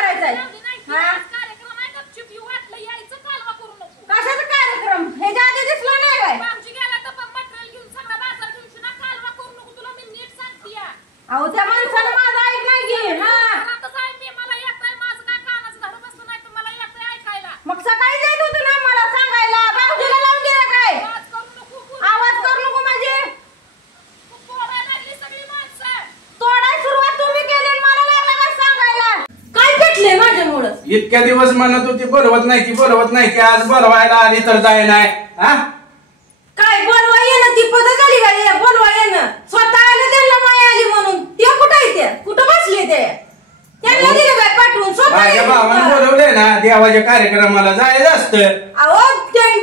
करायचंय? कशाचा कार्यक्रम? हे आधी दिसलं नाही काय? अहो त्या माणसानं माझं ऐक नाही घे. मग सकाळी जायचं होतं ना मला सांगायला. भाऊजीला लावून दिला काय? आवाज करू नको म्हणजे तोडाय सुरुवात तुम्ही केली, मला लागला काय सांगायला? काय पेटले माझ्यामुळं? इतक्या दिवस म्हणत होती बोलवत नाही ती बोलवत नाही ती, आज बोलवायला आली तर जाय नाही. काय बोलवा येणं ती पद्धत झाली का? बोलवा येणं स्वतः आले त्यांना माय आली म्हणून. ते कुठं आहे? ते कुठं बसले? ते त्यांना दिलं काय पाठवून? माझ्या भावाने बोलवले ना देवाच्या कार्यक्रमाला जायचं असतं. अहो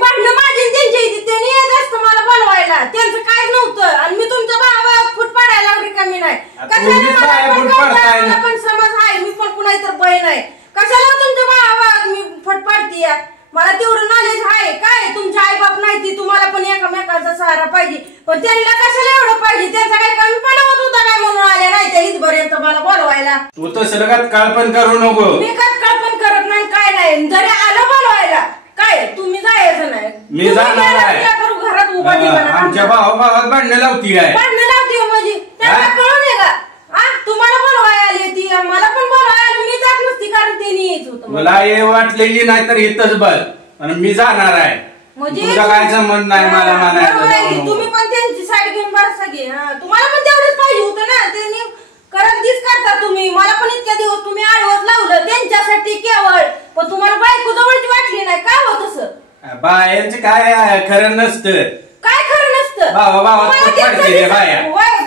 भांडणं माझी त्यांच्या इथे त्यांनी येत असतं मला बोलवायला. त्यांचं काय नव्हतं आणि मी तुमच्या भावात फूट पाडायला लागली का? मी नाही कशाला पण समज आहे. मी पण कुणाही तर बहीण आहे. कशाला तुमच्या भावात मी फट पाडतीय? मला तेवढं नॉलेज आहे. काय तुमचे आई बाप नाही ती तुम्हाला पण एकामेकाचा सहारा पाहिजे. पण त्यांना कशाला एवढं पाहिजे? त्यांचा काही कमीपणा होत होता काय म्हणून आले नाही त्या इथपर्यंत मला बोलवायला? तू तसं काळपण करू नको. मी काळपण करत नाही काय नाही. जरी आलं बोलवायला काय तुम्ही जायचं नाही. मी जाणार आहे. घरात उभा आमच्या भावात भांडणं लावती काय? भांडणं लावती म्हणजे त्यांना कळून आहे का? तुम्हाला बोलवायला आली ती मला पण बोलवायला आली. मी जात नसती कारण त्यांनी यायचं होतं. मला हे वाटलेली नाही तर इथंच बस आणि मी जाणार आहे. तुझा काय संबंध नाही मला म्हणायचं. तुम्ही पण त्यांची साईड घेऊन बसा घे. तुम्हाला पण तेवढंच पाहिजे होतं ना. त्यांनी करत दिस करता तुम्ही. मला पण इतक्या दिवस तुम्ही आडवत लावलं त्यांच्यासाठी केवळ. पण तुम्हाला बायको जवळची वाटली नाही का? हो तसं बायांचं काय खरं नसतं. काय खरं नसतं?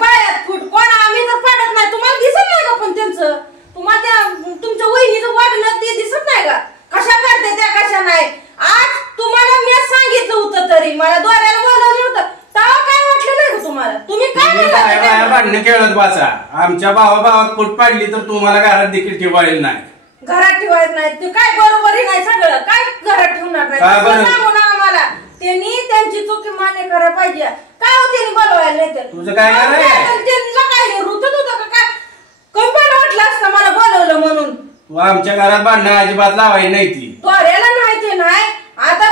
बायात फूट कोण? आम्ही तर पाडत नाही. तुम्हाला दिसत नाही का? पण त्यांचं तुम्हाला तुमच्या वहिनीचं वागणं ते दिसत नाही का? कशा करते त्या कशा नाही? आज तुम्हाला मी सांगितलं होतं तरी मला दोऱ्याला बोलवलं होतं तेव्हा काय वाटलं नाही का तुम्हाला? तुम्ही काय भांडणं खेळत बसा. आमच्या भावात फूट पाडली तर तुम्हाला घरात देखील ठेवायला नाही. घरात ठेवायचं नाही ते काय बरोबरी नाही. सगळं काय घरात ठेवणार नाही सांगू ना आम्हाला. त्यांनी त्यांची चुकी मान्य करायला पाहिजे. काय हो त्यांनी बोलवायला नाही तर तुझं काय त्यांना काय रुतत होतं का? काय कमी पण वाटलं असतं मला बोलवलं म्हणून. तू आमच्या घरात भांडणं अजिबात लावायची नाही ती. दोऱ्याला नाही ते नाही. आता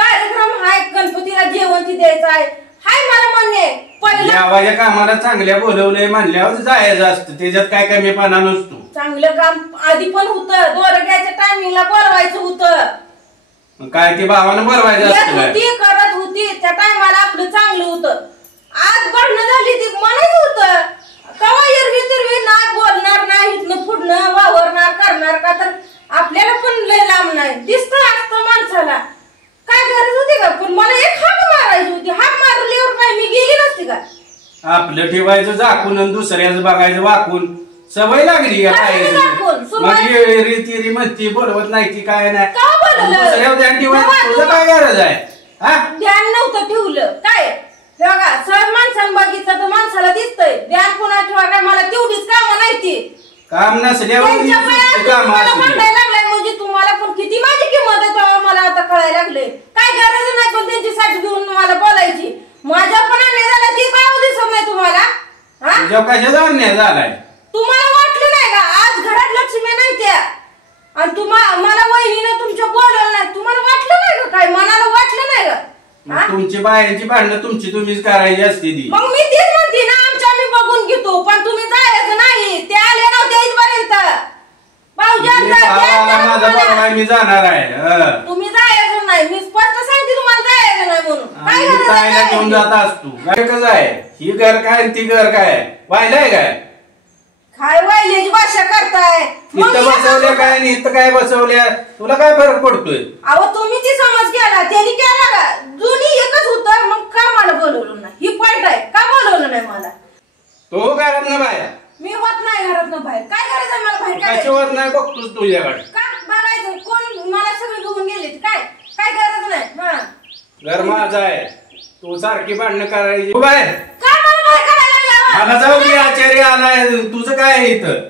कार्यक्रम आहे गणपतीला जेवण ती द्यायचं आहे. हाय मला मान्य आहे. पहिल्या कामाला चांगल्या बोलवलंय म्हणल्यावर जायचं असतं. त्याच्यात काय कमीपणा नसतो. चांगलं काम आधी पण होतं. दोरं घ्यायच्या टायमिंगला बोलवायचं होतं. काय ते भावानं बोलवायचं असतं. ती करत होती त्या टायमाला आपलं चांगलं होतं. आज भांडणं झाली ती म्हणायचं होतं कवा एरवी तिरवी नाही बोलणार नाही इथनं पुढणं वावरणार करणार का? तर आपल्याला पण लय लांब नाही दिसतं असतं माणसाला. काय गरज होती का? पण मला एक हाक मारायची होती. हाक मारल्यावर काय मी गेली नसती का? आपलं ठेवायचं झाकून आणि दुसऱ्याचं बघायचं वाकून. सवय लागली रीती म्हणती बोलवत नाही ती काय नाही. दुसऱ्यावर ध्यान ठेवायचं तुझं काय गरज आहे? ध्यान नव्हतं ठेवलं काय? बघा सहज माणसानं बघितलं तर माणसाला दिसतंय. ध्यान कोणा ठेवा काय? मला तेवढीच कामं नाही ती. काम नसल्यावर भांडायला लागलाय म्हणजे तुम्हाला पण किती माझी किंमत आहे तेव्हा मला आता कळायला लागले. काय गरज नाही पण त्यांच्यासाठी घेऊन मला बोलायची. माझ्या पण अन्याय झाला ती काय दिसत नाही तुम्हाला? कशाचा अन्याय झालाय? तुम्हाला वाटलं नाही का? आज घरात लक्ष्मी नाही त्या आणि मला वहिनीनं तुमच्या बोलवलं नाही. तुम्हाला वाटलं नाही का? काय मनाला वाटलं नाही का? तुमची बायांची भांडणं तुमची तुम्हीच करायची असते ती. मग मी तेच म्हणते ना आमच्या आम्ही बघून घेतो. पण तुम्ही जायचं नाही. ते आले नव्हते इथपर्यंत. मी जाणार आहे. तुम्ही जायचं नाही. मी स्पष्ट सांगते तुम्हाला जायचं नाही म्हणून. काय घेऊन जात असतो काय? कसं आहे ही घर काय ती घर काय? वाहिलंय काय? काय वाहिल्याची भाषा करताय? इथं बसवल्या काय आणि इथं काय बसवल्या? तुला काय फरक पडतोय? अहो तुम्ही ती समज केला त्यांनी केला का? जुनी एकच होतं मग का मला बोलवलं नाही? ही पॉइंट आहे. का बोलवलं नाही मला? तो घरात ना बाहेर मी होत नाही घरात ना बाहेर. काय करायचं मला बाहेर? कशावर नाही बघतोस तुझ्याकडे का बघायचं? कोण मला सगळे बघून गेले काय? काय गरज नाही. घर माझं आहे. तू सारखी भांडणं करायची बाहेर. का मला बाहेर करायला लागला? मला जाऊ दे. आचार्य आलाय. तुझं काय आहे इथं?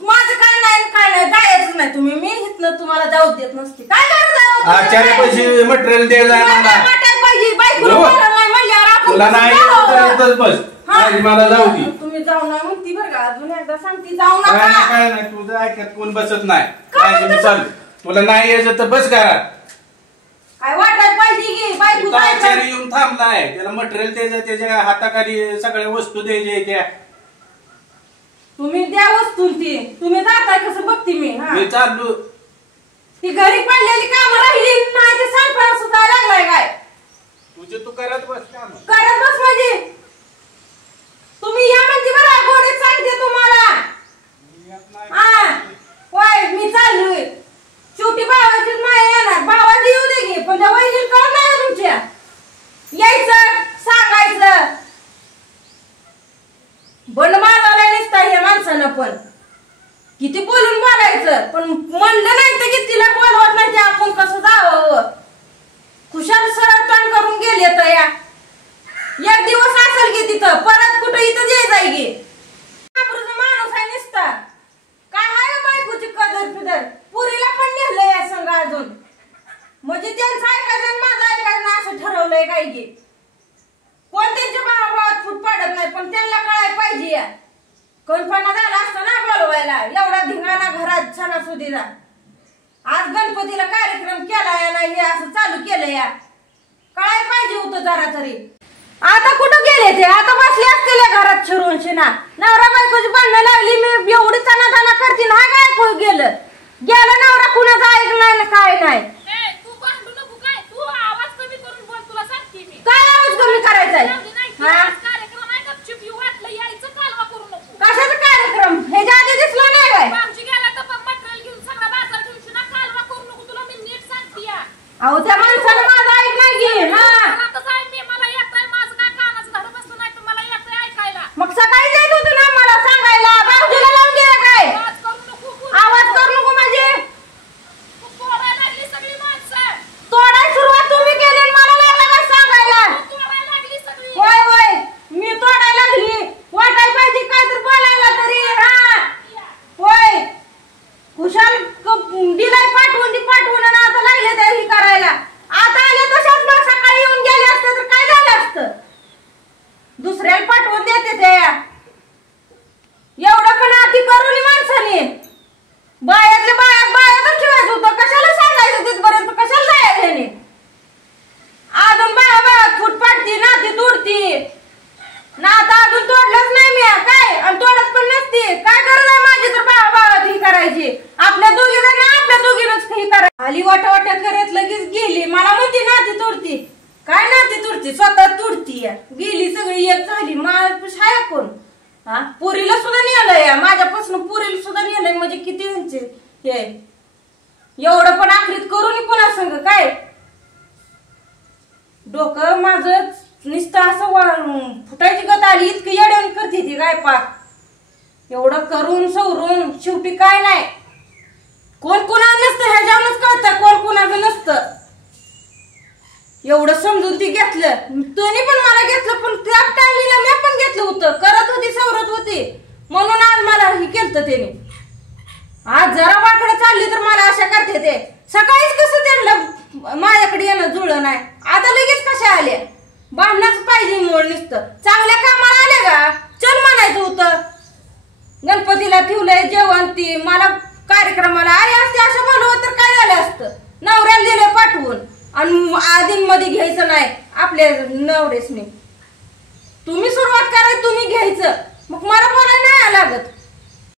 माझं काय नाही जायचं नाही. तुम्ही मी इथनं तुम्हाला जाऊ देत नसते. काय गरज आहे? आचार्य पैसे मटेरियल द्यायला पाहिजे बायको म्हणल्यावर तुला नाही बस मला जाऊ दे. तुम्ही जाऊ ना म्हणती बरं का, अजून एकदा सांगते जाऊ काय नका. नाही तुझं ऐकत कोण बसत नाही. मी चालू, तुला नाही यायचं तर बस घरात. काय वाटायला पाहिजे की बायको काय आचारी येऊन थांबलाय, त्याला मटेरियल त्याच्या हाताखाली सगळ्या वस्तू द्यायच्या त्या. तुम्ही द्या वस्तू ती, तुम्ही जाताय कसं बघते मी चाललो. ती घरी पडलेली कामं राहिली नाही ते सांगता सुद्धा लागलाय काय तुझे तू करत बस काम. करत बस म्हणजे तुम्ही या म्हणते बरं, गोडीत सांगते तुम्हाला. होय मी चाललोय. शेवटी भावाचीच माया येणार, भावाची येऊ दे की, पण त्या वहिनीला कळत नाही तुमच्या. यायचं सांगायचं बंड मारायला नसता या माणसानं, पण किती बोलून बोलायचं, पण म्हणलं नाही तर की तिला बोलवत नाही, आपण कसं जावं. खुशाल सरळ तण करून गेले तर या एक दिवस असेल की तिथं, परत कुठं इथं जे जायगे. माणूस आहे निसता काय आहे बायकोची कदर फिदर. पुरीला पण नेलंय या संघ अजून, म्हणजे त्यांचं ऐकायचं आणि माझं ऐकायचं असं ठरवलंय काय की. कोण त्यांच्या भावात फूट पाडत नाही, पण त्यांना कळायला पाहिजे. या कणपणा झाला असता ना बोलवायला, एवढा धिंगाणा घरात सणासुदीला. आज गणपतीला कार्यक्रम केलाय ना, हे असं चालू केलं या, कळायला पाहिजे होतं जरा तरी. आता कुठं गेले ते, आता बसले असतील घरात शिरून शिना. नवरा बायकोची भांडणं लागली, मी एवढी तणाताना करते ना, काय गेलं गेलं नवरा कुणाचं ऐकणार ना काय नाही. काय आवाज कमी करायचाय? कशाचा कार्यक्रम ह्याच्या आधी दिसला नाही काय? अहो त्या माणसानं माझं ऐक नाही की. मग सकाळी जायच होतं ना मला सांगायला, भाऊजीला लावून दिला काय? आवाज करू नको म्हणजे. तोडाय सुरुवात तुम्ही केली, मला लागला काय सांगायला? होय होय मी तोडायला लागली, वाटायला पाहिजे काय तर बोलायला तरी. होय खुशाल दिलाय पाठवून, ती पाठवून आता लागले त्या ही करायला. आता आले तशाच मग सकाळी येऊन गेले असते तर काय झालं असतं. दुसऱ्याला पाठवून देते ते. एवढं पण अति करून माणसाने बायातल्या बायातच ठेवायचं होतं. कशाला सांगायचं तिथपर्यंत, कशाला जायचं ह्याने. अजून बाया फूट पाडती ना, ती तोडती ना. आता अजून तोडलंच नाही मी काय, आणि तोडत पण नसती. काय गरज आहे माझी तर भावात ही करायची. आपल्या दोघीला ना, आपल्या दोघीनच ही करायची. आली वाटा वाटा करत लगेच गेली. मला म्हणते ना ती तोडती, काय ना ती तोडती, स्वतः तोडती. गेली सगळी एक झाली. माझ्यापाशी आहे कोण? पुरीला सुद्धा नेलंय, माझ्यापासून पुरीला सुद्धा नेलंय. म्हणजे किती हे एवढं पण आखरीत करून कोणा संग काय. डोकं माझं नुसतं असं फुटायची गत आली. इतकं येड्यावणी करते ती काय पाक. एवढं करून सवरून शेवटी काय नाही. कोण कोणाला नसतं ह्याच्यावरच कळतं, कोण कोणाचं नसतं. एवढं समजून ती घेतलं, त्याने पण मला घेतलं, पण त्या टायमिंगला मी पण घेतलं होतं. करत होती, सवरत होती, म्हणून आज मला हे केलं त्याने. आज जरा वाकडं चालली तर मला अशा करते ते. सकाळीच कसं त्यांना माझ्याकडे येणं जुळलं नाही, आता लगेच कशा आल्या. भांडणच पाहिजे मूळ नुसतं. चांगल्या कामाला आले का चल म्हणायचं होतं. गणपतीला ठेवलंय जेवण, ती मला कार्यक्रमाला आले असते असं बोलवं तर काय झालं असतं. नवऱ्याला दिलं पाठवून, आणि आधीन मध्ये घ्यायचं नाही आपल्या नवरेसने. तुम्ही सुरुवात करायची, तुम्ही घ्यायचं.